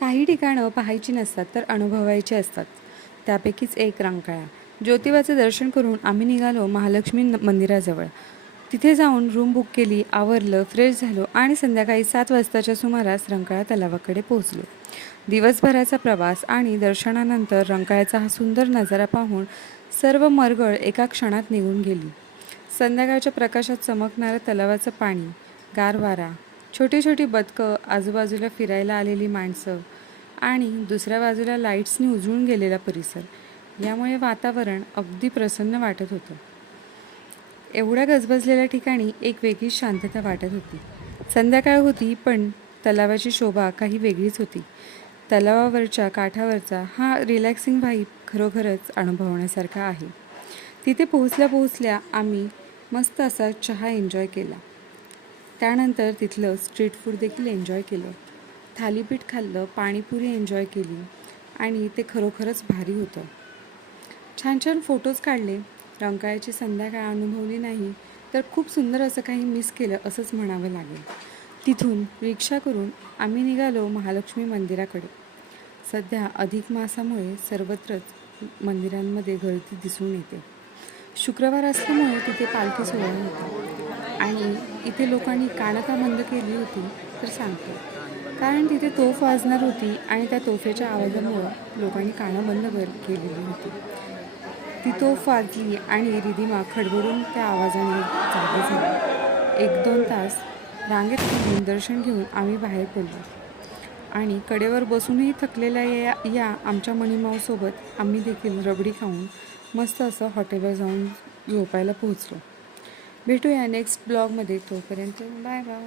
काही ठिकाणं पाहायची नसतात तर अनुभवायची असतात. त्यापैकीच एक रंकाळा. ज्योतिबाचं दर्शन करून आम्ही निघालो महालक्ष्मी मंदिराजवळ. तिथे जाऊन रूम बुक केली, आवरलं, फ्रेश झालो आणि संध्याकाळी 7 वाजताच्या सुमारास रंकाळा तलावाकडे पोहोचलो. दिवसभराचा प्रवास आणि दर्शनानंतर रंकाळ्याचा हा सुंदर नजारा पाहून सर्व मरगळ एका क्षणात निघून गेली. संध्याकाळच्या प्रकाशात चमकणारं तलावाचं पाणी, गार वारा, छोटी छोटी बदकं, आजूबाजूला फिरायला आलेली माणसं आणि दुसऱ्या बाजूला लाईट्सनी उजळून गेलेला परिसर, यामुळे वातावरण अगदी प्रसन्न वाटत होतं. एवढ्या गजबजलेल्या ठिकाणी एक वेगळीच शांतता वाटत होती. संध्याकाळ होती, पण तलावाची शोभा काही वेगळीच होती. तलावावरच्या काठावरचा हा रिलॅक्सिंग व्हाईब खरोखरच अनुभवण्यासारखा आहे. तिथे पोहोचल्या पोहोचल्या आम्ही मस्त असा चहा एन्जॉय केला. त्यानंतर तिथलं स्ट्रीट फूड देखील एन्जॉय केलं. थालीपीठ खाल्लं, पाणीपुरी एन्जॉय केली आणि ते खरोखरच भारी होतं. छान छान फोटोज काढले. रंकाळ्याची संध्याकाळ अनुभवली नाही तर खूप सुंदर असं काही मिस केलं असंच म्हणावं लागेल. तिथून रिक्षा करून आम्ही निघालो महालक्ष्मी मंदिराकडे. सध्या अधिक मासामुळे सर्वत्रच मंदिरांमध्ये गर्दी दिसून येते. शुक्रवार असल्यामुळे तिथे पालखी सोहळा होता आणि इथे लोकांनी कानं का बंद केली होती तर सांगतो, कारण तिथे तोफ वाजणार होती आणि त्या तोफेच्या आवाजामुळं लोकांनी कानं बंद केलेली होती. ती तोफ वाजली आणि रिधिमा खडबडून त्या आवाजाने जागी झाली. 1-2 तास रांगेत थांबून दर्शन घेऊन आम्ही बाहेर पडलो आणि कडेवर बसूनही थकलेल्या या आमच्या मणिमाऊसोबत आम्ही देखील रबडी खाऊन मस्त असं हॉटेलवर जाऊन झोपायला पोहोचलो. भेटूया नेक्स्ट ब्लॉगमध्ये. तोपर्यंत बाय बाय.